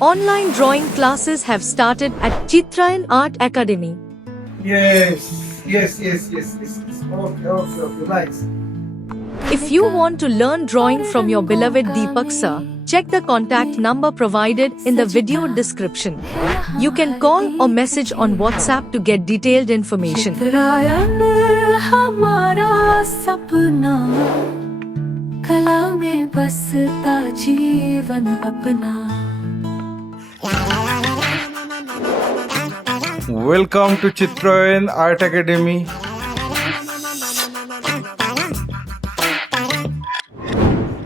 Online drawing classes have started at Chitrayan Art Academy. Yes. Okay, nice. If you want to learn drawing from your beloved Dipak sir, check the contact number provided in the video description. You can call or message on WhatsApp to get detailed information. चित्रायन हमारा सपना कला में बसता जीवन अपना. Welcome to Chitrayan Art Academy.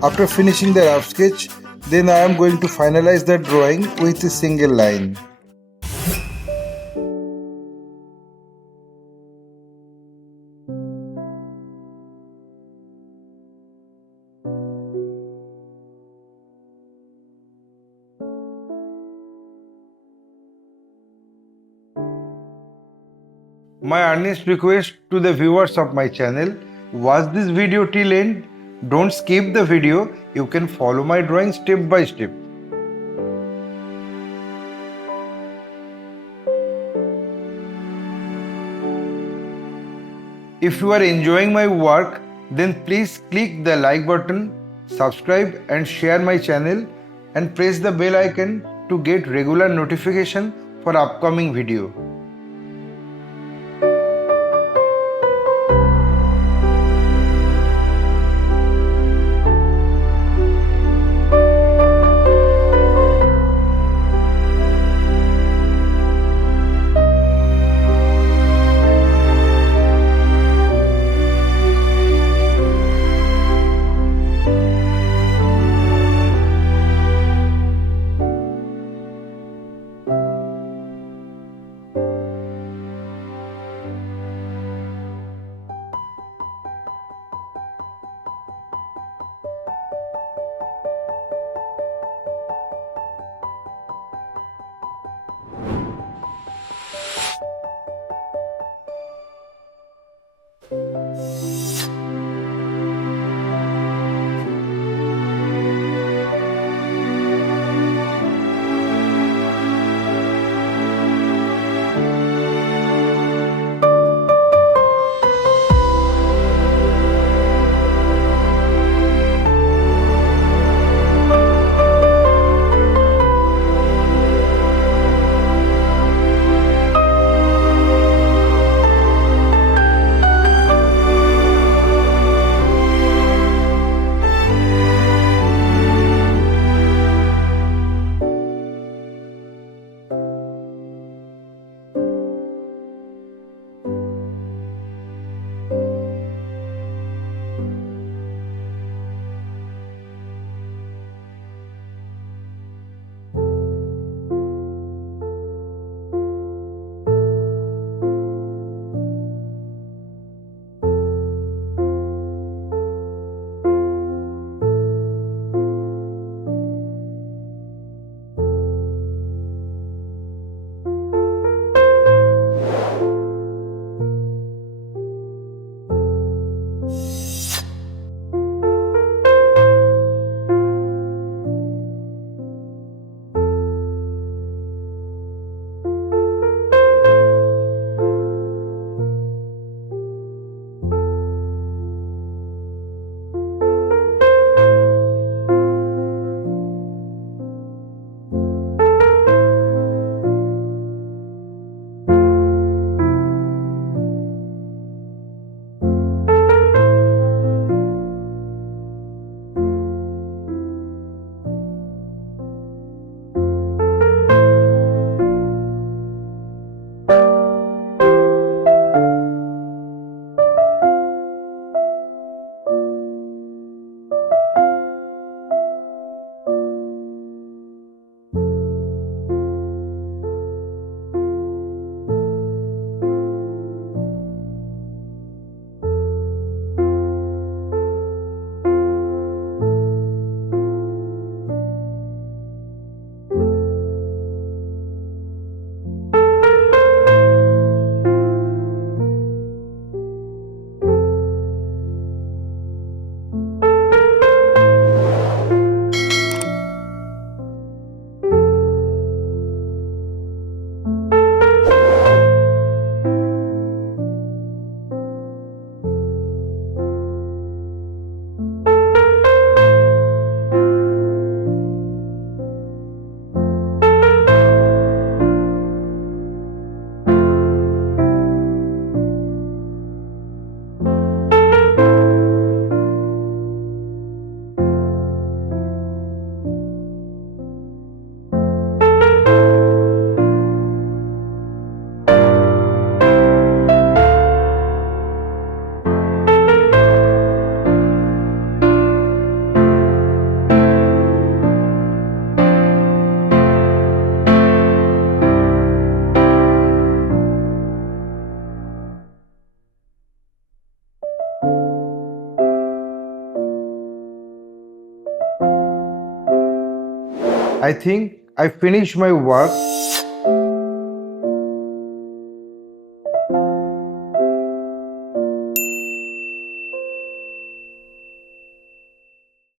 After finishing the rough sketch, then I am going to finalize the drawing with a single line. My earnest request to the viewers of my channel, watch this video till end. Don't skip the video. You can follow my drawing step by step. If you are enjoying my work, then please click the like button, subscribe and share my channel and press the bell icon to get regular notification for upcoming video. I think I finished my work.